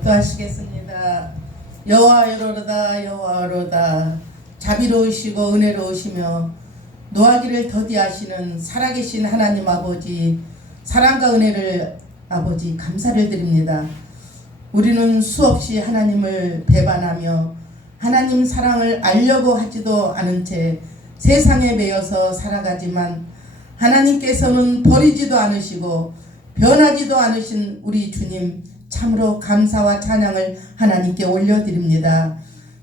기도하시겠습니다. 여호와로다 여호와로다 자비로우시고 은혜로우시며 노하기를 더디하시는 살아계신 하나님 아버지, 사랑과 은혜를 아버지 감사를 드립니다. 우리는 수없이 하나님을 배반하며 하나님 사랑을 알려고 하지도 않은 채 세상에 매여서 살아가지만 하나님께서는 버리지도 않으시고 변하지도 않으신 우리 주님, 참으로 감사와 찬양을 하나님께 올려드립니다.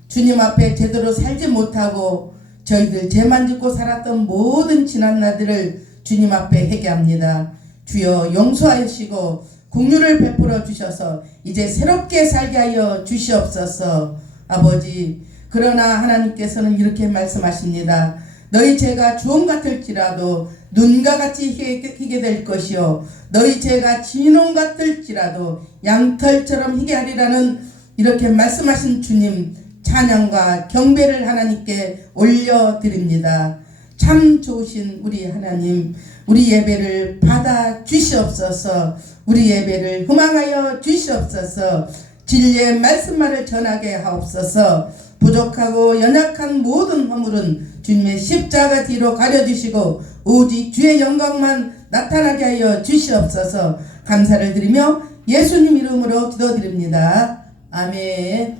주님 앞에 제대로 살지 못하고 저희들 죄만 짓고 살았던 모든 지난 날들을 주님 앞에 회개합니다. 주여 용서하시고 긍휼을 베풀어 주셔서 이제 새롭게 살게 하여 주시옵소서. 아버지, 그러나 하나님께서는 이렇게 말씀하십니다. 너희 죄가 주홍 같을지라도 눈과 같이 희게 될 것이요 너희 죄가 진홍 같을지라도 양털처럼 희게 하리라는 이렇게 말씀하신 주님, 찬양과 경배를 하나님께 올려드립니다. 참 좋으신 우리 하나님, 우리 예배를 받아 주시옵소서. 우리 예배를 흠망하여 주시옵소서. 진리의 말씀만을 전하게 하옵소서. 부족하고 연약한 모든 허물은 주님의 십자가 뒤로 가려주시고 오직 주의 영광만 나타나게 하여 주시옵소서. 감사를 드리며 예수님 이름으로 기도드립니다. 아멘.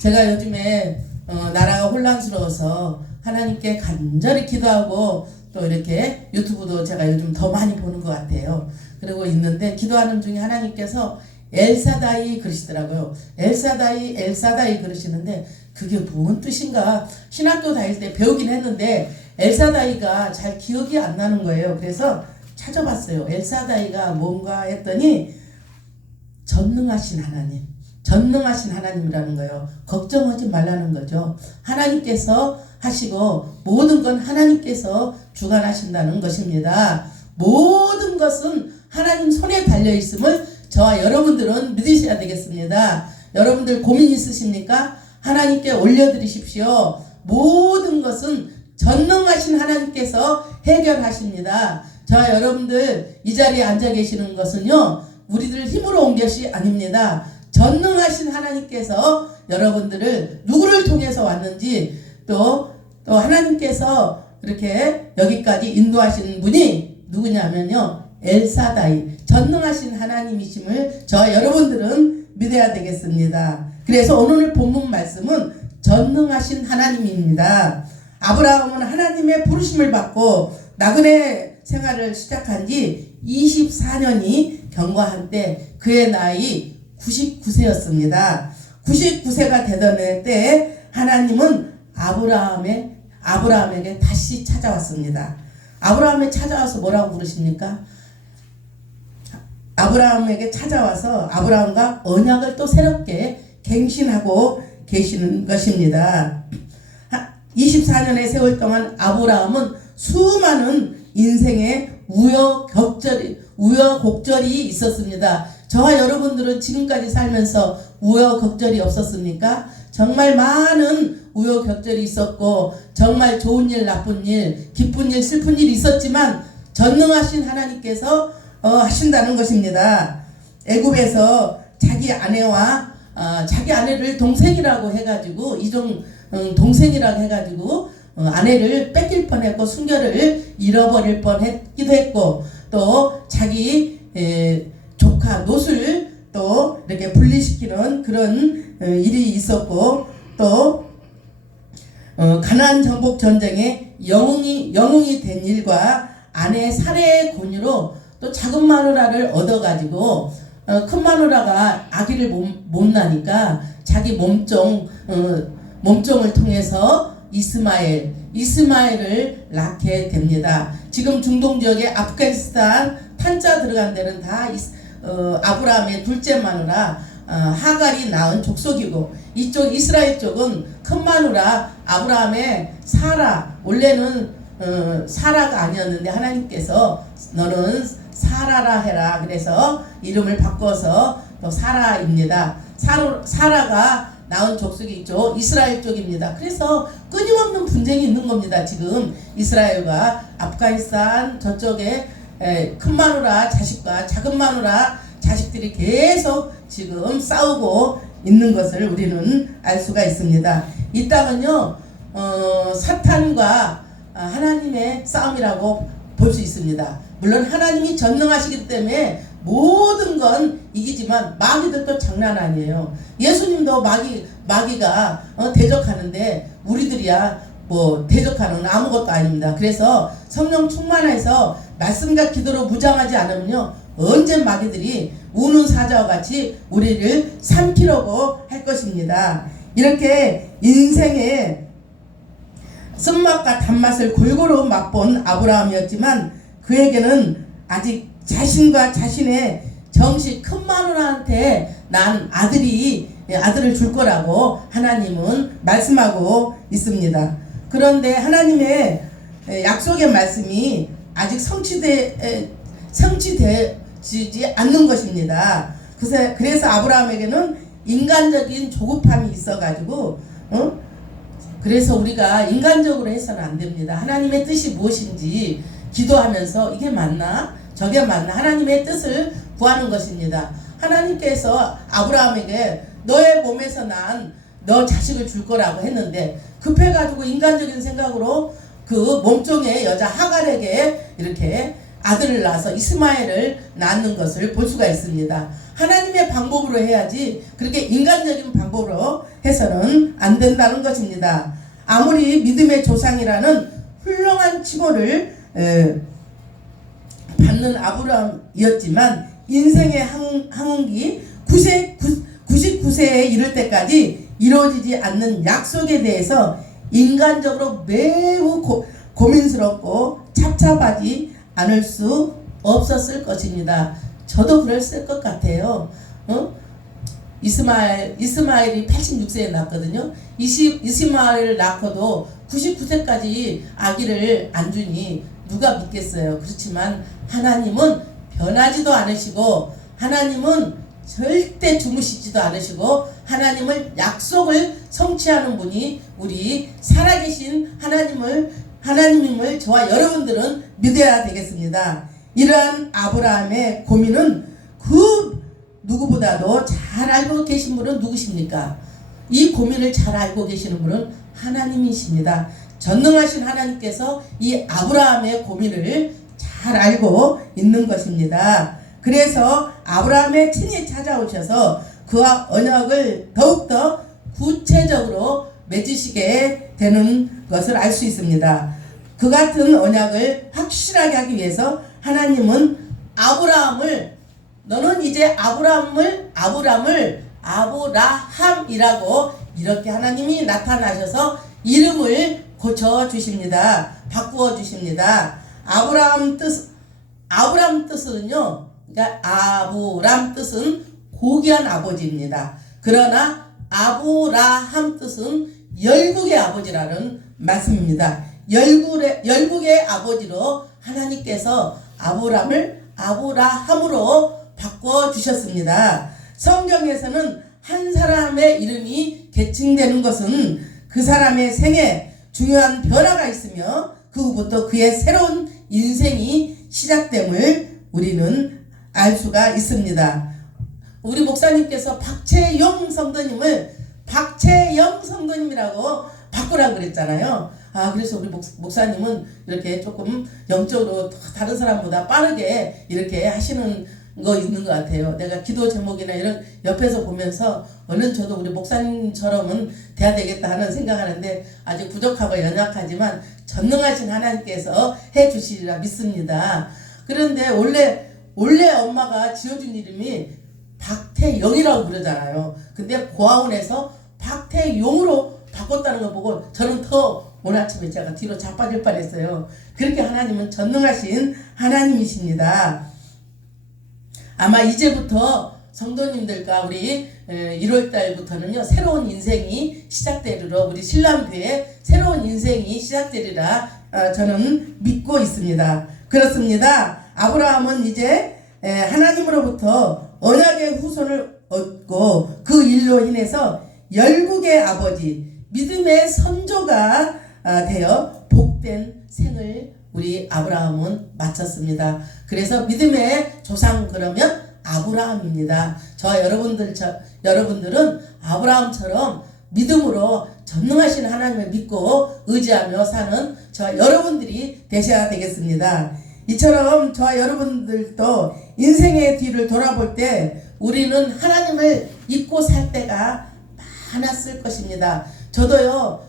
제가 요즘에 나라가 혼란스러워서 하나님께 간절히 기도하고 또 이렇게 유튜브도 제가 요즘 더 많이 보는 것 같아요. 그리고 있는데 기도하는 중에 하나님께서 엘사다이 그러시더라고요. 엘사다이 엘사다이 그러시는데 그게 뭔 뜻인가 신학교 다닐 때 배우긴 했는데 엘사다이가 잘 기억이 안 나는 거예요. 그래서 찾아봤어요. 엘사다이가 뭔가 했더니 전능하신 하나님, 전능하신 하나님이라는 거예요. 걱정하지 말라는 거죠. 하나님께서 하시고 모든 건 하나님께서 주관하신다는 것입니다. 모든 것은 하나님 손에 달려있음을 저와 여러분들은 믿으셔야 되겠습니다. 여러분들 고민 있으십니까? 하나님께 올려드리십시오. 모든 것은 전능하신 하나님께서 해결하십니다. 저와 여러분들 이 자리에 앉아 계시는 것은요, 우리들 힘으로 온 것이 아닙니다. 전능하신 하나님께서 여러분들을 누구를 통해서 왔는지 또 하나님께서 이렇게 여기까지 인도하신 분이 누구냐면요, 엘사다이, 전능하신 하나님이심을 저 여러분들은 믿어야 되겠습니다. 그래서 오늘 본문 말씀은 전능하신 하나님입니다. 아브라함은 하나님의 부르심을 받고 나그네 생활을 시작한 지 24년이 경과한 때 그의 나이 99세였습니다. 99세가 되던 때 하나님은 아브라함에게 다시 찾아왔습니다. 아브라함에 찾아와서 뭐라고 부르십니까? 아브라함에게 찾아와서 아브라함과 언약을 또 새롭게 갱신하고 계시는 것입니다. 24년의 세월 동안 아브라함은 수많은 인생의 우여곡절이 있었습니다. 저와 여러분들은 지금까지 살면서 우여곡절이 없었습니까? 정말 많은 우여곡절이 있었고 정말 좋은 일, 나쁜 일, 기쁜 일, 슬픈 일이 있었지만 전능하신 하나님께서 하신다는 것입니다. 애굽에서 자기 아내를 동생이라고 해가지고 동생이라고 해가지고 아내를 뺏길 뻔했고 순결을 잃어버릴 뻔했기도 했고 또 자기 조카 롯을 또 이렇게 분리시키는 그런 일이 있었고 또 가나안 정복 전쟁에 영웅이 된 일과 아내의 살해의 권유로 또 작은 마누라를 얻어가지고 큰 마누라가 아기를 못 낳으니까 자기 몸종을 통해서 이스마엘을 낳게 됩니다. 지금 중동 지역에 아프가니스탄 탄자 들어간 데는 다 아브라함의 둘째 마누라 하갈이 낳은 족속이고 이쪽 이스라엘 쪽은 큰 마누라 아브라함의 사라, 원래는 사라가 아니었는데 하나님께서 너는 사라라 해라 그래서 이름을 바꿔서 또 사라입니다. 사라가 낳은 족속이 있죠. 이스라엘 쪽입니다. 그래서 끊임없는 분쟁이 있는 겁니다. 지금 이스라엘과 아프가니스탄 저쪽에 큰 마누라 자식과 작은 마누라 자식들이 계속 지금 싸우고 있는 것을 우리는 알 수가 있습니다. 이 땅은요, 사탄과 하나님의 싸움이라고 볼 수 있습니다. 물론 하나님이 전능하시기 때문에 모든 건 이기지만 마귀들도 장난 아니에요. 예수님도 마귀가 대적하는데 우리들이야 뭐 대적하는 아무것도 아닙니다. 그래서 성령 충만해서 말씀과 기도로 무장하지 않으면요, 언제 마귀들이 우는 사자와 같이 우리를 삼키려고 할 것입니다. 이렇게 인생의 쓴맛과 단맛을 골고루 맛본 아브라함이었지만 그에게는 아직 자신과 자신의 정식 큰 마누라한테 난 아들을 줄 거라고 하나님은 말씀하고 있습니다. 그런데 하나님의 약속의 말씀이 아직 성취되지 않는 것입니다. 그래서 아브라함에게는 인간적인 조급함이 있어가지고 그래서 우리가 인간적으로 해서는 안 됩니다. 하나님의 뜻이 무엇인지 기도하면서 이게 맞나? 저게 맞나? 하나님의 뜻을 구하는 것입니다. 하나님께서 아브라함에게 너의 몸에서 난 너 자식을 줄 거라고 했는데 급해가지고 인간적인 생각으로 그 몸종의 여자 하갈에게 이렇게 아들을 낳아서 이스마엘을 낳는 것을 볼 수가 있습니다. 하나님의 방법으로 해야지 그렇게 인간적인 방법으로 해서는 안 된다는 것입니다. 아무리 믿음의 조상이라는 훌륭한 칭호를 받는 아브라함이었지만 인생의 항운기 99세에 이를 때까지 이루어지지 않는 약속에 대해서 인간적으로 매우 고민스럽고 착잡하지 않을 수 없었을 것입니다. 저도 그랬을 것 같아요. 이스마엘이 86세에 낳았거든요. 이스마엘을 낳고도 99세까지 아기를 안 주니 누가 믿겠어요. 그렇지만 하나님은 변하지도 않으시고 하나님은 절대 주무시지도 않으시고 하나님을 약속을 성취하는 분이 우리 살아계신 하나님임을 저와 여러분들은 믿어야 되겠습니다. 이러한 아브라함의 고민은 그 누구보다도 잘 알고 계신 분은 누구십니까? 이 고민을 잘 알고 계시는 분은 하나님이십니다. 전능하신 하나님께서 이 아브라함의 고민을 잘 알고 있는 것입니다. 그래서 아브라함의 친히 찾아오셔서 그와 언약을 더욱더 구체적으로 맺으시게 되는 것을 알 수 있습니다. 그 같은 언약을 확실하게 하기 위해서 하나님은 너는 이제 아브라함이라고 이렇게 하나님이 나타나셔서 이름을 고쳐주십니다. 바꾸어 주십니다. 아브라함 뜻은요, 그러니까 아브람 뜻은 고귀한 아버지입니다. 그러나 아브라함 뜻은 열국의 아버지라는 말씀입니다. 열국의 아버지로 하나님께서 아브라함으로 바꿔주셨습니다. 성경에서는 한 사람의 이름이 계칭되는 것은 그 사람의 생에 중요한 변화가 있으며 그 후부터 그의 새로운 인생이 시작됨을 우리는 알 수가 있습니다. 우리 목사님께서 박채영 성도님이라고 바꾸라고 그랬잖아요. 그래서 우리 목사님은 이렇게 조금 영적으로 다른 사람보다 빠르게 이렇게 하시는 거 있는 것 같아요. 내가 기도 제목이나 이런 옆에서 보면서 얼른 저도 우리 목사님처럼은 돼야 되겠다 하는 생각하는데 아직 부족하고 연약하지만 전능하신 하나님께서 해주시리라 믿습니다. 그런데 원래 엄마가 지어준 이름이 박태영이라고 그러잖아요. 근데 고아원에서 박태용으로 바꿨다는 걸 보고 저는 더 오늘 아침에 제가 뒤로 자빠질 뻔했어요. 그렇게 하나님은 전능하신 하나님이십니다. 아마 이제부터 성도님들과 우리 1월달부터는요 새로운 인생이 시작되리라, 우리 신랑교회 새로운 인생이 시작되리라 저는 믿고 있습니다. 그렇습니다. 아브라함은 이제 하나님으로부터 언약의 후손을 얻고 그 일로 인해서 열국의 아버지, 믿음의 선조가 되어 복된 생을 우리 아브라함은 마쳤습니다. 그래서 믿음의 조상 그러면 아브라함입니다. 여러분들은 아브라함처럼 믿음으로 전능하신 하나님을 믿고 의지하며 사는 저 여러분들이 되셔야 되겠습니다. 이처럼 저 여러분들도 인생의 뒤를 돌아볼 때 우리는 하나님을 잊고 살 때가 많았을 것입니다. 저도요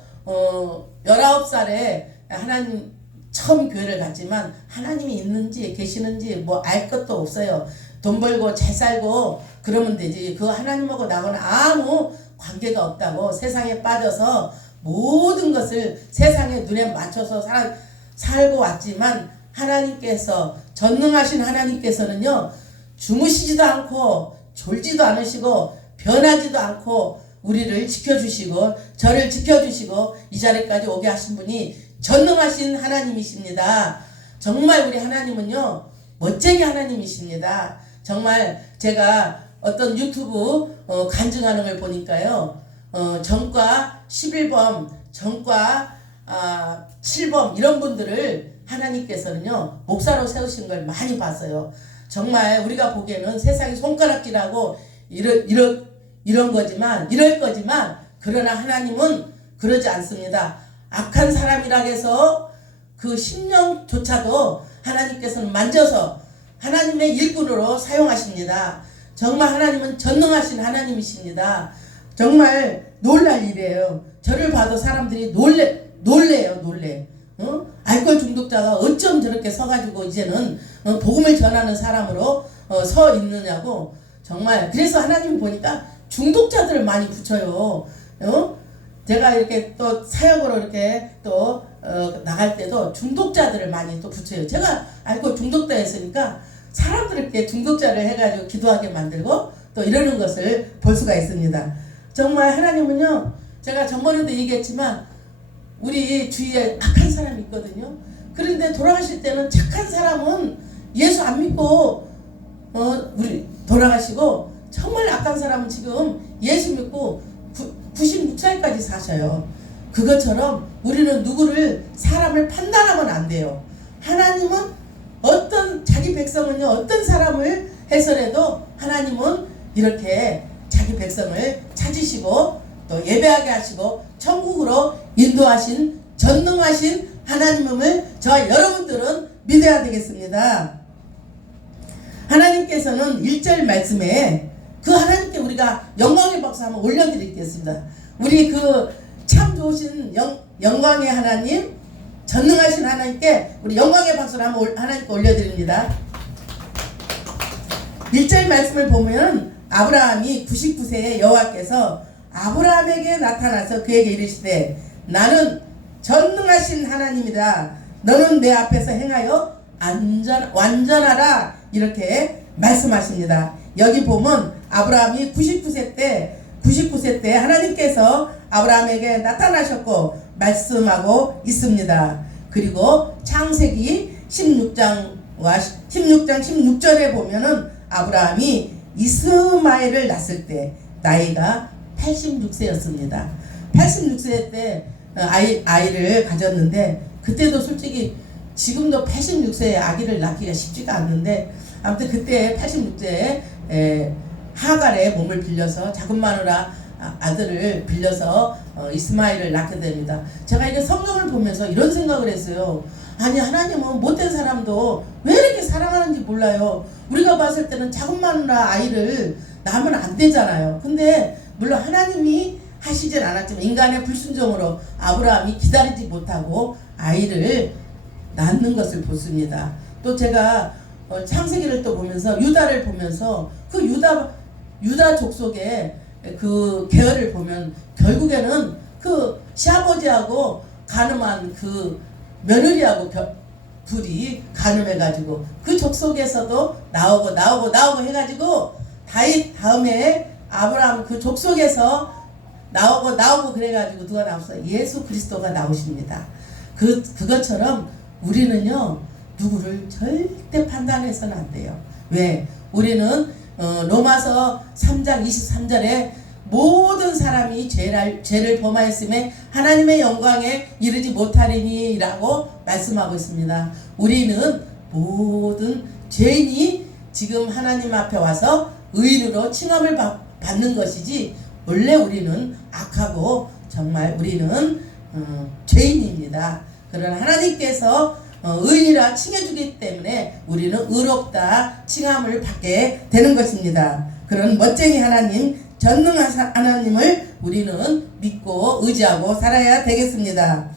19살에 하나님 처음 교회를 갔지만 하나님이 있는지 계시는지 뭐 알 것도 없어요. 돈 벌고 잘 살고 그러면 되지 그 하나님하고 나하고는 아무 관계가 없다고 세상에 빠져서 모든 것을 세상의 눈에 맞춰서 살고 왔지만 하나님께서 전능하신 하나님께서는요 주무시지도 않고 졸지도 않으시고 변하지도 않고 우리를 지켜주시고 저를 지켜주시고 이 자리까지 오게 하신 분이 전능하신 하나님이십니다. 정말 우리 하나님은요 멋쟁이 하나님이십니다. 정말 제가 어떤 유튜브 간증하는 걸 보니까요 전과 11범 전과 7범 이런 분들을 하나님께서는요 목사로 세우신 걸 많이 봤어요. 정말 우리가 보기에는 세상이 손가락질하고 이런 거지만 이럴 거지만 그러나 하나님은 그러지 않습니다. 악한 사람이라 해서 그 심령조차도 하나님께서는 만져서 하나님의 일꾼으로 사용하십니다. 정말 하나님은 전능하신 하나님이십니다. 정말 놀랄 일이에요. 저를 봐도 사람들이 놀래요. 알코올 중독자가 어쩜 저렇게 서가지고 이제는 복음을 전하는 사람으로 서 있느냐고. 정말 그래서 하나님이 보니까 중독자들을 많이 붙여요. 제가 이렇게 또 사역으로 이렇게 또 나갈 때도 중독자들을 많이 또 붙여요. 제가 알코올 중독자였으니까 사람들에게 중독자를 해가지고 기도하게 만들고 또 이러는 것을 볼 수가 있습니다. 정말 하나님은요 제가 전번에도 얘기했지만 우리 주위에 악한 사람이 있거든요. 그런데 돌아가실 때는 착한 사람은 예수 안 믿고 우리 돌아가시고 정말 악한 사람은 지금 예수 믿고 96살까지 사셔요. 그것처럼 우리는 누구를 사람을 판단하면 안 돼요. 하나님은 자기 백성은요 어떤 사람을 해서라도 하나님은 이렇게 자기 백성을 찾으시고 또 예배하게 하시고 천국으로 인도하신 전능하신 하나님임을 저와 여러분들은 믿어야 되겠습니다. 하나님께서는 1절 말씀에 그 하나님께 우리가 영광의 박수 한번 올려드리겠습니다. 우리 그 참 좋으신 영광의 하나님 전능하신 하나님께 우리 영광의 박수를 한번 하나님께 올려드립니다. 1절 말씀을 보면 아브라함이 99세에 여호와께서 아브라함에게 나타나서 그에게 이르시되 나는 전능하신 하나님이다. 너는 내 앞에서 행하여 완전하라 이렇게 말씀하십니다. 여기 보면 아브라함이 99세 때 하나님께서 아브라함에게 나타나셨고 말씀하고 있습니다. 그리고 창세기 16장 16절에 보면은 아브라함이 이스마엘을 낳았을 때 나이가 86세였습니다. 86세 때 아이를 가졌는데 그때도 솔직히 지금도 86세에 아기를 낳기가 쉽지가 않는데 아무튼 그때 86세에 하갈의 몸을 빌려서 작은 마누라 아들을 빌려서 이스마엘을 낳게 됩니다. 제가 이게 성경을 보면서 이런 생각을 했어요. 아니 하나님은 못된 사람도 왜 이렇게 사랑하는지 몰라요. 우리가 봤을 때는 작은 마누라 아이를 낳으면 안 되잖아요. 근데 물론 하나님이 하시진 않았지만 인간의 불순종으로 아브라함이 기다리지 못하고 아이를 낳는 것을 보습니다. 또 제가 창세기를 또 보면서 유다를 보면서 그 유다 족속의 그 계열을 보면 결국에는 그 시아버지하고 가늠한 그 며느리하고 둘이 가늠해가지고 그 족속에서도 나오고 해가지고 다윗 다음에 아브라함 그 족속에서 나오고 그래가지고 누가 나왔어요? 예수 그리스도가 나오십니다. 그것처럼 우리는요 누구를 절대 판단해서는 안 돼요. 왜? 우리는 로마서 3장 23절에 모든 사람이 죄를 범하였음에 하나님의 영광에 이르지 못하리니 라고 말씀하고 있습니다. 우리는 모든 죄인이 지금 하나님 앞에 와서 의인으로 칭함을 받는 것이지, 원래 우리는 악하고 정말 우리는 죄인입니다. 그러나 하나님께서 의인이라 칭해주기 때문에 우리는 의롭다 칭함을 받게 되는 것입니다. 그런 멋쟁이 하나님, 전능한 하나님을 우리는 믿고 의지하고 살아야 되겠습니다.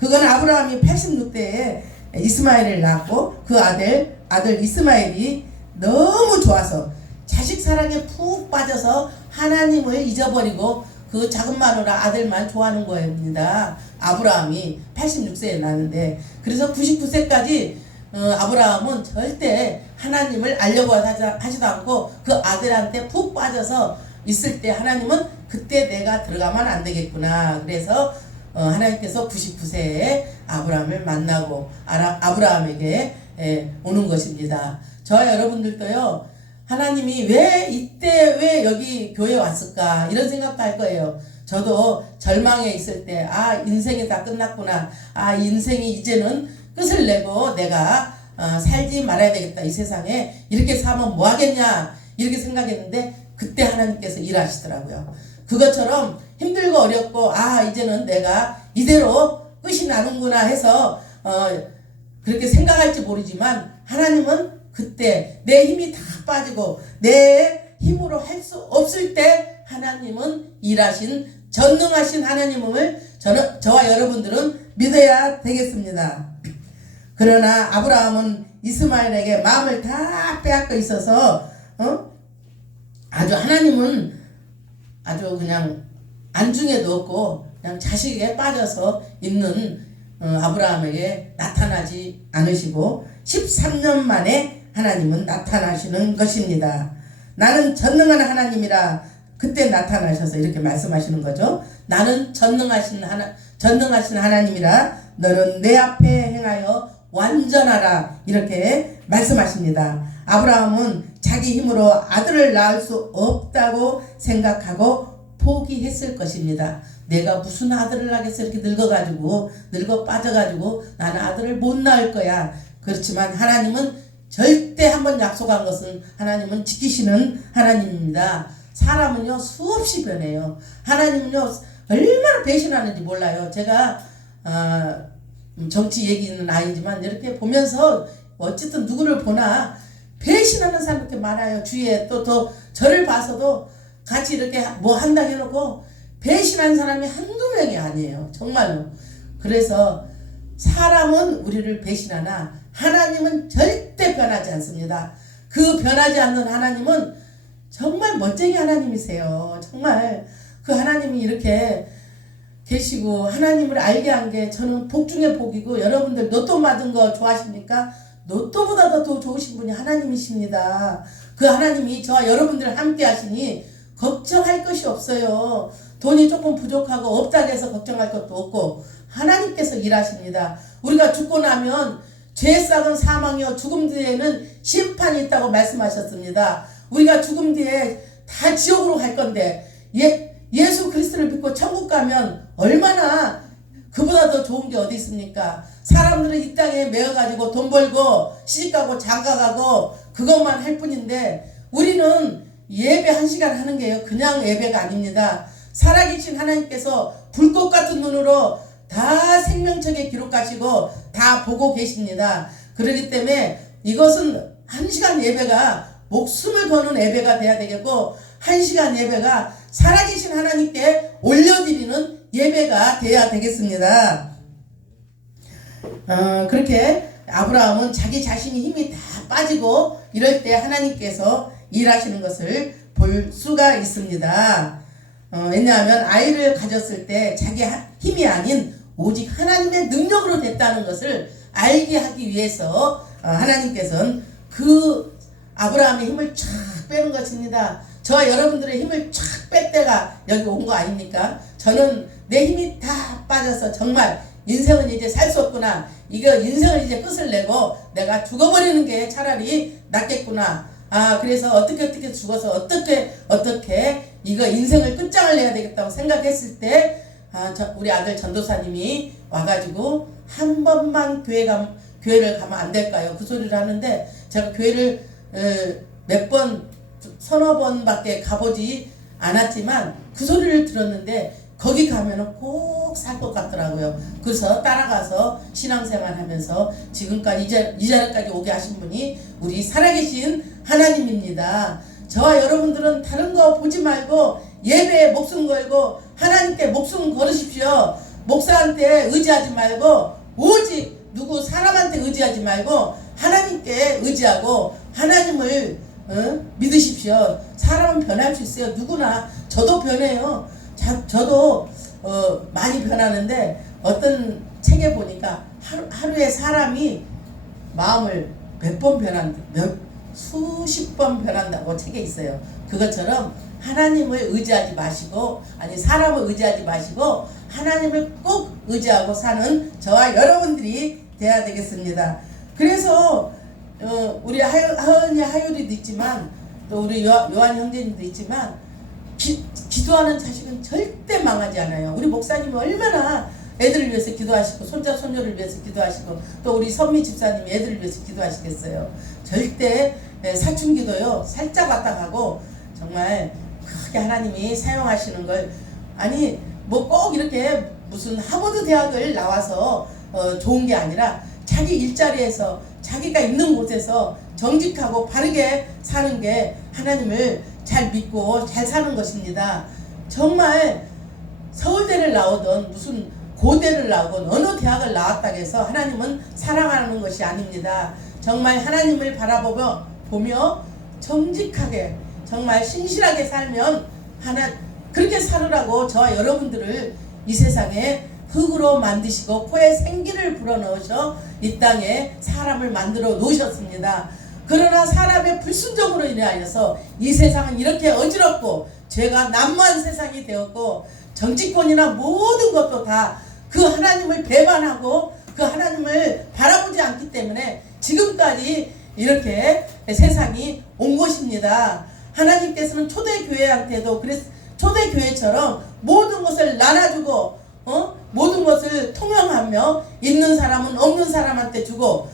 그건 아브라함이 86세에 이스마엘을 낳고 그 아들 이스마엘이 너무 좋아서 자식 사랑에 푹 빠져서 하나님을 잊어버리고 그 작은 마누라 아들만 좋아하는 겁니다. 아브라함이 86세에 낳는데, 그래서 99세까지 아브라함은 절대 하나님을 알려고 하지도 않고 그 아들한테 푹 빠져서 있을 때 하나님은 그때 내가 들어가면 안 되겠구나. 그래서 하나님께서 99세에 아브라함을 만나고 아브라함에게 오는 것입니다. 저와 여러분들도요, 하나님이 왜 여기 교회에 왔을까 이런 생각도 할 거예요. 저도 절망에 있을 때 인생이 다 끝났구나, 인생이 이제는 끝을 내고 내가 살지 말아야 되겠다, 이 세상에 이렇게 살면 뭐 하겠냐 이렇게 생각했는데, 그때 하나님께서 일하시더라고요. 그것처럼 힘들고 어렵고 이제는 내가 이대로 끝이 나는구나 해서 그렇게 생각할지 모르지만, 하나님은 그때 내 힘이 다 빠지고 내 힘으로 할 수 없을 때 하나님은 일하신 전능하신 하나님을 저와 여러분들은 믿어야 되겠습니다. 그러나 아브라함은 이스마엘에게 마음을 다 빼앗고 있어서 아주 하나님은 아주 그냥 안중에도 없고 그냥 자식에게 빠져서 있는 아브라함에게 나타나지 않으시고 13년 만에 하나님은 나타나시는 것입니다. 나는 전능한 하나님이라 그때 나타나셔서 이렇게 말씀하시는 거죠. 나는 전능하신 하나님이라 너는 내 앞에 행하여 완전하라 이렇게 말씀하십니다. 아브라함은 자기 힘으로 아들을 낳을 수 없다고 생각하고 포기했을 것입니다. 내가 무슨 아들을 낳겠어, 이렇게 늙어 빠져가지고 나는 아들을 못 낳을 거야. 그렇지만 하나님은 절대 한번 약속한 것은 하나님은 지키시는 하나님입니다. 사람은요 수없이 변해요. 하나님은요 얼마나 배신하는지 몰라요. 제가 정치 얘기는 아니지만 이렇게 보면서 어쨌든 누구를 보나 배신하는 사람 이렇게 많아요. 주위에 또 저를 봐서도 같이 이렇게 뭐 한다 해놓고 배신하는 사람이 한두 명이 아니에요. 정말로. 그래서 사람은 우리를 배신하나 하나님은 절대 변하지 않습니다. 그 변하지 않는 하나님은 정말 멋쟁이 하나님이세요. 정말 그 하나님이 이렇게 계시고 하나님을 알게 한 게 저는 복 중에 복이고, 여러분들 로또 맞은 거 좋아하십니까? 로또보다 더 좋으신 분이 하나님이십니다. 그 하나님이 저와 여러분들 함께 하시니 걱정할 것이 없어요. 돈이 조금 부족하고 없다고 해서 걱정할 것도 없고 하나님께서 일하십니다. 우리가 죽고 나면 죄싹은 사망이요 죽음 뒤에는 심판이 있다고 말씀하셨습니다. 우리가 죽음 뒤에 다 지옥으로 갈 건데 예수 그리스도를 믿고 천국 가면 얼마나 그보다 더 좋은 게 어디 있습니까? 사람들은 이 땅에 매어가지고 돈 벌고 시집가고 장가가고 그것만 할 뿐인데, 우리는 예배 1시간 하는 게요 그냥 예배가 아닙니다. 살아계신 하나님께서 불꽃 같은 눈으로 다 생명책에 기록하시고 다 보고 계십니다. 그렇기 때문에 이것은 1시간 예배가 목숨을 거는 예배가 돼야 되겠고, 1시간 예배가 살아계신 하나님께 올려드리는 예배가 돼야 되겠습니다. 그렇게 아브라함은 자기 자신이 힘이 다 빠지고 이럴 때 하나님께서 일하시는 것을 볼 수가 있습니다. 왜냐하면 아이를 가졌을 때 자기 힘이 아닌 오직 하나님의 능력으로 됐다는 것을 알게 하기 위해서 하나님께서는 그 아브라함의 힘을 쫙 빼는 것입니다. 저와 여러분들의 힘을 쫙 뺄 때가 여기 온 거 아닙니까? 저는 내 힘이 다 빠져서 정말 인생은 이제 살 수 없구나, 이거 인생을 이제 끝을 내고 내가 죽어버리는 게 차라리 낫겠구나, 그래서 어떻게 죽어서 어떻게 이거 인생을 끝장을 내야 되겠다고 생각했을 때 우리 아들 전도사님이 와가지고 한 번만 교회를 가면 안 될까요? 그 소리를 하는데 제가 교회를 몇 번, 서너 번밖에 가보지 않았지만 그 소리를 들었는데 거기 가면은 꼭 살 것 같더라고요. 그래서 따라가서 신앙생활 하면서 지금까지 이 자리까지 오게 하신 분이 우리 살아계신 하나님입니다. 저와 여러분들은 다른 거 보지 말고 예배에 목숨 걸고 하나님께 목숨 걸으십시오. 목사한테 의지하지 말고 오직 누구 사람한테 의지하지 말고 하나님께 의지하고 하나님을 믿으십시오. 사람은 변할 수 있어요. 누구나. 저도 변해요. 저도 많이 변하는데 어떤 책에 보니까 하루에 사람이 마음을 몇 번 수십 번 변한다고 책에 있어요. 그것처럼 하나님을 의지하지 마시고 아니 사람을 의지하지 마시고 하나님을 꼭 의지하고 사는 저와 여러분들이 돼야 되겠습니다. 그래서 우리 하율이도 있지만 또 우리 요한 형제님도 있지만 기도하는 자식은 절대 망하지 않아요. 우리 목사님이 얼마나 애들을 위해서 기도하시고 손자 손녀를 위해서 기도하시고 또 우리 선미 집사님이 애들을 위해서 기도하시겠어요. 절대 사춘기도요 살짝 왔다 가고 정말 크게 하나님이 사용하시는 걸 아니 뭐 꼭 이렇게 무슨 하버드 대학을 나와서 좋은 게 아니라 자기 일자리에서 자기가 있는 곳에서 정직하고 바르게 사는 게 하나님을 잘 믿고 잘 사는 것입니다. 정말 서울대를 나오든 무슨 고대를 나오건 어느 대학을 나왔다고 해서 하나님은 사랑하는 것이 아닙니다. 정말 하나님을 바라보며 정직하게 정말 신실하게 살면 그렇게 살으라고 저와 여러분들을 이 세상에 흙으로 만드시고 코에 생기를 불어넣으셔 이 땅에 사람을 만들어 놓으셨습니다. 그러나 사람의 불순종으로 인하여서 이 세상은 이렇게 어지럽고 죄가 난무한 세상이 되었고 정치권이나 모든 것도 다 그 하나님을 배반하고 그 하나님을 바라보지 않기 때문에 지금까지 이렇게 세상이 온 것입니다. 하나님께서는 초대교회한테도 초대교회처럼 모든 것을 나눠주고 모든 것을 통용하며 있는 사람은 없는 사람한테 주고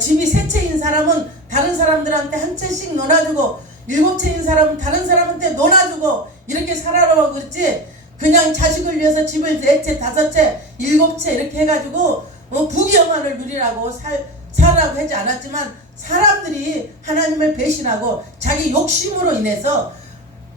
집이 세 채인 사람은 다른 사람들한테 한 채씩 나눠주고 7채인 사람은 다른 사람한테 나눠주고 이렇게 살아라고 그랬지 그냥 자식을 위해서 집을 4채, 5채, 7채 이렇게 해가지고 부귀영화를 누리라고 살라고 하지 않았지만 사람들이 하나님을 배신하고 자기 욕심으로 인해서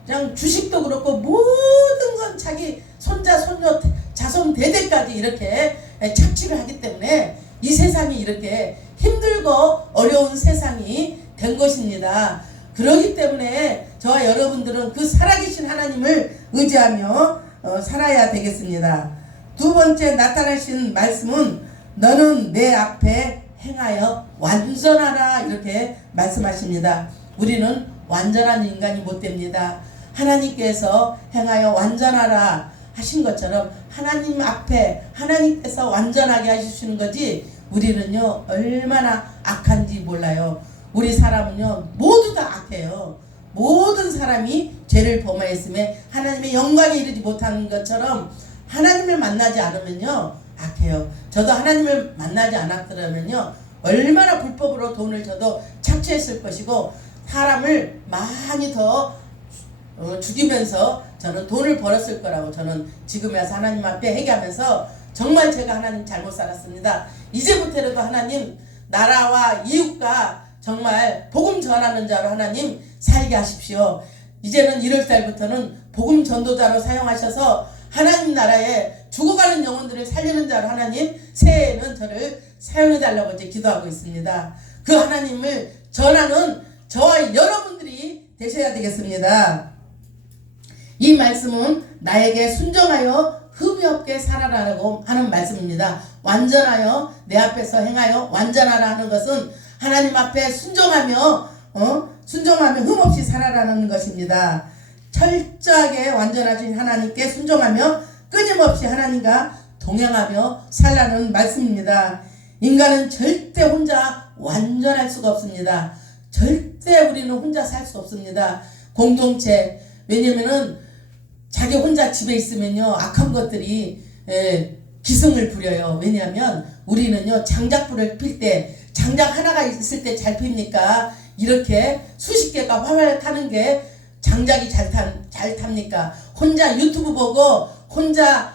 그냥 주식도 그렇고 모든 건 자기 손자, 손녀, 자손 대대까지 이렇게 착취를 하기 때문에 이 세상이 이렇게 힘들고 어려운 세상이 된 것입니다. 그렇기 때문에 저와 여러분들은 그 살아계신 하나님을 의지하며 살아야 되겠습니다. 두 번째 나타나신 말씀은 너는 내 앞에 행하여 완전하라 이렇게 말씀하십니다. 우리는 완전한 인간이 못 됩니다. 하나님께서 행하여 완전하라 하신 것처럼 하나님 앞에 하나님께서 완전하게 하시는 거지 우리는요 얼마나 악한지 몰라요. 우리 사람은요 모두 다 악해요. 모든 사람이 죄를 범하였음에 하나님의 영광에 이르지 못하는 것처럼 하나님을 만나지 않으면요 악해요. 저도 하나님을 만나지 않았더라면요 얼마나 불법으로 돈을 저도 착취했을 것이고 사람을 많이 더 죽이면서 저는 돈을 벌었을 거라고 저는 지금에 와서 하나님 앞에 회개하면서 정말 제가 하나님 잘못 살았습니다. 이제부터라도 하나님 나라와 이웃과 정말 복음 전하는 자로 하나님 살게 하십시오. 이제는 1월달부터는 복음 전도자로 사용하셔서 하나님 나라에 죽어가는 영혼들을 살리는 자로 하나님 새해에는 저를 사용해달라고 이제 기도하고 있습니다. 그 하나님을 전하는 저와 여러분들이 되셔야 되겠습니다. 이 말씀은 나에게 순종하여 흠이 없게 살아라라고 하는 말씀입니다. 완전하여 내 앞에서 행하여 완전하라 하는 것은 하나님 앞에 순종하며 흠 없이 살아라는 것입니다. 철저하게 완전하신 하나님께 순종하며 끊임없이 하나님과 동행하며 살라는 말씀입니다. 인간은 절대 혼자 완전할 수가 없습니다. 절대 우리는 혼자 살 수 없습니다. 공동체 왜냐면은 자기 혼자 집에 있으면요 악한 것들이 기승을 부려요. 왜냐하면 우리는요 장작불을 필 때 장작 하나가 있을 때 잘 핍니까? 이렇게 수십 개가 활활 타는 게 장작이 잘 탑니까? 혼자 유튜브 보고 혼자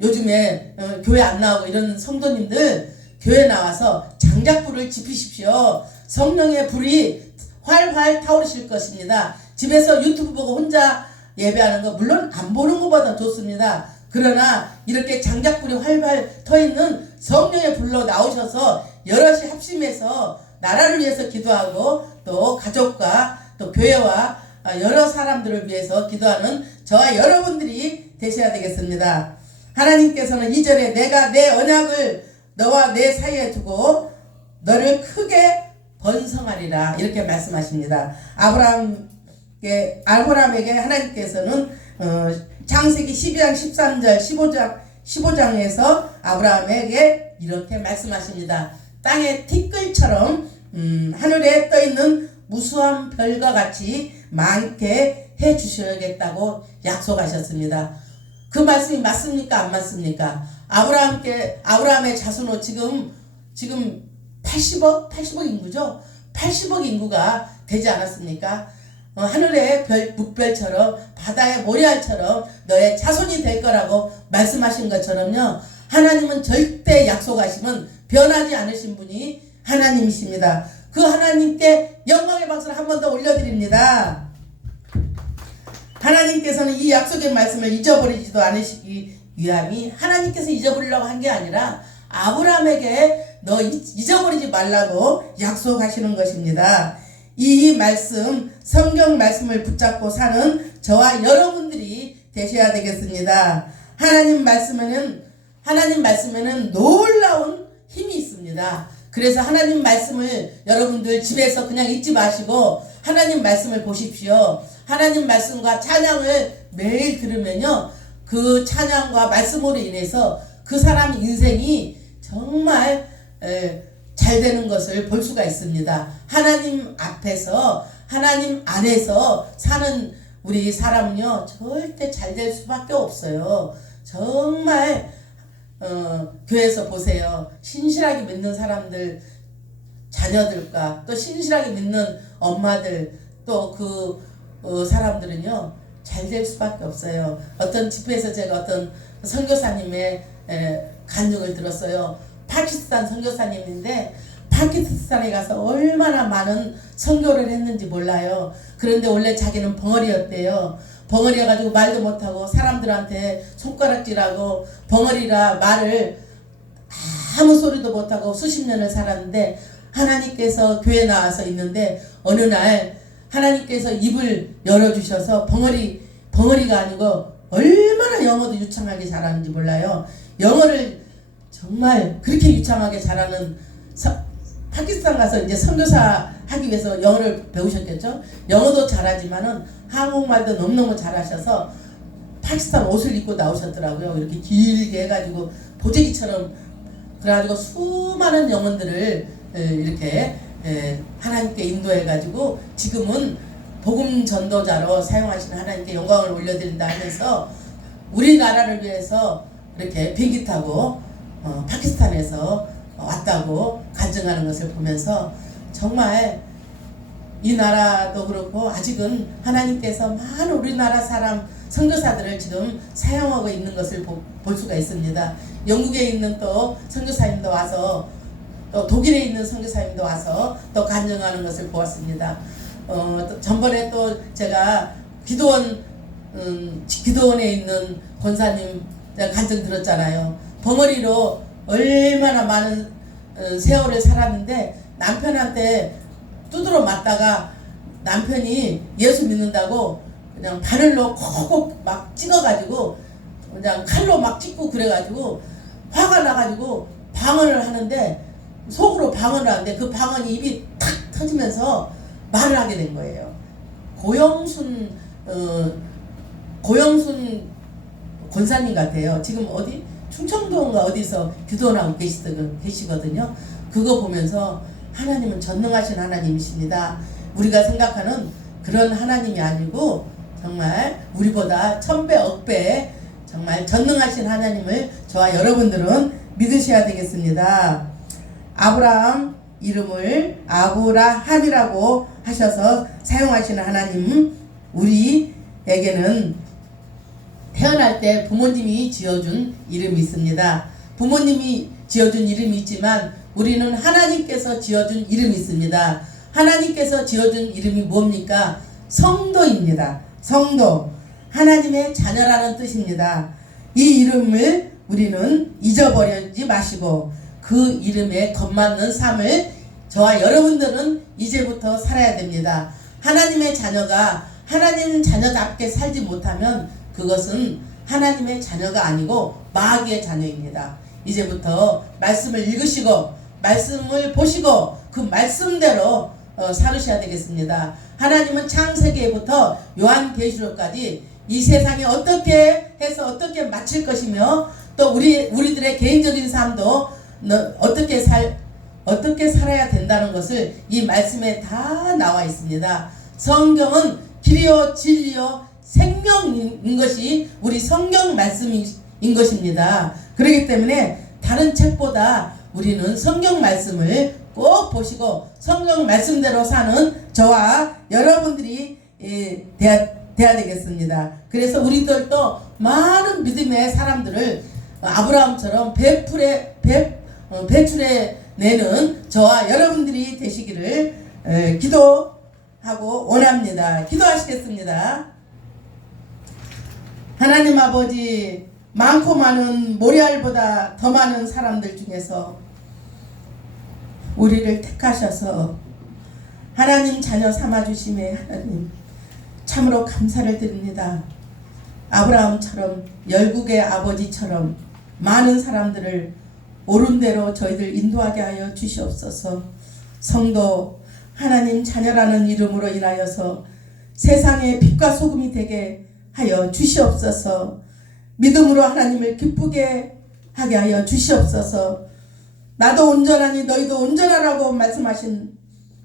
요즘에 교회 안 나오고 이런 성도님들 교회 나와서 장작불을 지피십시오. 성령의 불이 활활 타오르실 것입니다. 집에서 유튜브 보고 혼자 예배하는 거 물론 안 보는 것보다 좋습니다. 그러나 이렇게 장작불이 활활 터있는 성령의 불로 나오셔서 여럿이 합심해서 나라를 위해서 기도하고 또 가족과 또 교회와 여러 사람들을 위해서 기도하는 저와 여러분들이 되셔야 되겠습니다. 하나님께서는 2절에 내가 내 언약을 너와 내 사이에 두고 너를 크게 번성하리라 이렇게 말씀하십니다. 아브라함에게 하나님께서는 창세기 12장 13절 15장에서 아브라함에게 이렇게 말씀하십니다. 땅의 티끌처럼 하늘에 떠있는 무수한 별과 같이 많게 해 주셔야겠다고 약속하셨습니다. 그 말씀이 맞습니까? 안 맞습니까? 아브라함의 자손은 지금 80억 인구죠? 80억 인구가 되지 않았습니까? 하늘의 묵별처럼 바다의 모래알처럼 너의 자손이 될 거라고 말씀하신 것처럼요. 하나님은 절대 약속하시면 변하지 않으신 분이 하나님이십니다. 그 하나님께 영광의 박수를 한 번 더 올려드립니다. 하나님께서는 이 약속의 말씀을 잊어버리지도 않으시기 위함이 하나님께서 잊어버리려고 한 게 아니라 아브라함에게 너 잊어버리지 말라고 약속하시는 것입니다. 이 말씀, 성경 말씀을 붙잡고 사는 저와 여러분들이 되셔야 되겠습니다. 하나님 말씀에는 놀라운 힘이 있습니다. 그래서 하나님 말씀을 여러분들 집에서 그냥 읽지 마시고 하나님 말씀을 보십시오. 하나님 말씀과 찬양을 매일 들으면요. 그 찬양과 말씀으로 인해서 그 사람 인생이 정말 잘 되는 것을 볼 수가 있습니다. 하나님 앞에서 하나님 안에서 사는 우리 사람은요 절대 잘 될 수밖에 없어요. 정말 교회에서 보세요. 신실하게 믿는 사람들 자녀들과 또 신실하게 믿는 엄마들 또 그 사람들은요 잘 될 수밖에 없어요. 어떤 집회에서 제가 어떤 선교사님의 간증을 들었어요. 파키스탄 선교사님인데 파키스탄에 가서 얼마나 많은 선교를 했는지 몰라요. 그런데 원래 자기는 벙어리였대요. 벙어리여가지고 말도 못하고 사람들한테 손가락질하고 벙어리라 말을 아무 소리도 못하고 수십 년을 살았는데 하나님께서 교회 나와서 있는데 어느 날 하나님께서 입을 열어주셔서 벙어리가 아니고 얼마나 영어도 유창하게 잘하는지 몰라요. 영어를 정말 그렇게 유창하게 잘하는 파키스탄 가서 이제 선교사 하기 위해서 영어를 배우셨겠죠. 영어도 잘하지만은 한국말도 너무너무 잘하셔서 파키스탄 옷을 입고 나오셨더라고요. 이렇게 길게 해가지고 보재기처럼 그래가지고 수많은 영혼들을 이렇게 하나님께 인도해가지고 지금은 복음 전도자로 사용하시는 하나님께 영광을 올려드린다 하면서 우리나라를 위해서 이렇게 비행기 타고 파키스탄에서 왔다고 간증하는 것을 보면서 정말 이 나라도 그렇고 아직은 하나님께서 많은 우리나라 사람 선교사들을 지금 사용하고 있는 것을 볼 수가 있습니다. 영국에 있는 또 선교사님도 와서 또 독일에 있는 선교사님도 와서 또 간증하는 것을 보았습니다. 또 전번에 또 제가 기도원에 있는 권사님 제가 간증 들었잖아요. 벙어리로 얼마나 많은 세월을 살았는데 남편한테 두드러 맞다가 남편이 예수 믿는다고 그냥 바늘로 콕콕 막 찍어가지고 그냥 칼로 막 찍고 그래가지고 화가 나가지고 방언을 하는데 속으로 방언을 하는데 그 방언이 입이 탁 터지면서 말을 하게 된 거예요. 고영순 권사님 같아요. 지금 어디 충청도인가 어디서 기도원하고 계시거든요. 그거 보면서 하나님은 전능하신 하나님이십니다. 우리가 생각하는 그런 하나님이 아니고 정말 우리보다 1000배 억배 정말 전능하신 하나님을 저와 여러분들은 믿으셔야 되겠습니다. 아브라함 이름을 아브라함이라고 하셔서 사용하시는 하나님, 우리에게는 태어날 때 부모님이 지어준 이름이 있습니다. 부모님이 지어준 이름이 있지만 우리는 하나님께서 지어준 이름이 있습니다. 하나님께서 지어준 이름이 뭡니까? 성도입니다. 성도, 하나님의 자녀라는 뜻입니다. 이 이름을 우리는 잊어버리지 마시고 그 이름에 겁맞는 삶을 저와 여러분들은 이제부터 살아야 됩니다. 하나님의 자녀가 하나님 자녀답게 살지 못하면 그것은 하나님의 자녀가 아니고 마귀의 자녀입니다. 이제부터 말씀을 읽으시고 말씀을 보시고 그 말씀대로 살으셔야 되겠습니다. 하나님은 창세기부터 요한계시록까지 이 세상에 어떻게 해서 어떻게 마칠 것이며 또 우리들의 개인적인 삶도 어떻게 살아야 된다는 것을 이 말씀에 다 나와 있습니다. 성경은 길이요 진리요 생명인 것이 우리 성경 말씀인 것입니다. 그렇기 때문에 다른 책보다 우리는 성경 말씀을 꼭 보시고 성경 말씀대로 사는 저와 여러분들이 돼야 되겠습니다. 그래서 우리들도 많은 믿음의 사람들을 아브라함처럼 배출해 내는 저와 여러분들이 되시기를 기도하고 원합니다. 기도하시겠습니다. 하나님 아버지, 많고 많은 모리알보다 더 많은 사람들 중에서 우리를 택하셔서 하나님 자녀 삼아주심에 하나님 참으로 감사를 드립니다. 아브라함처럼 열국의 아버지처럼 많은 사람들을 옳은 대로 저희들 인도하게 하여 주시옵소서. 성도 하나님 자녀라는 이름으로 인하여서 세상의 빛과 소금이 되게 하여 주시옵소서. 믿음으로 하나님을 기쁘게 하게 하여 주시옵소서. 나도 온전하니 너희도 온전하라고 말씀하신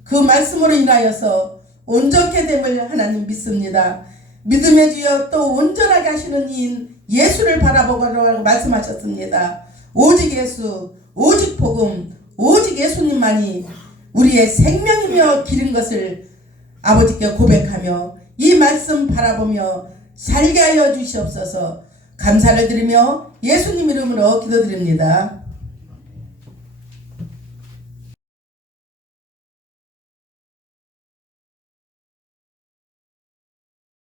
그 말씀으로 인하여서 온전케 됨을 하나님 믿습니다. 믿음의 주여 또 온전하게 하시는 이인 예수를 바라보라고 말씀하셨습니다. 오직 예수, 오직 복음, 오직 예수님만이 우리의 생명이며 길인 것을 아버지께 고백하며 이 말씀 바라보며 살게 하여 주시옵소서. 감사를 드리며 예수님 이름으로 기도드립니다.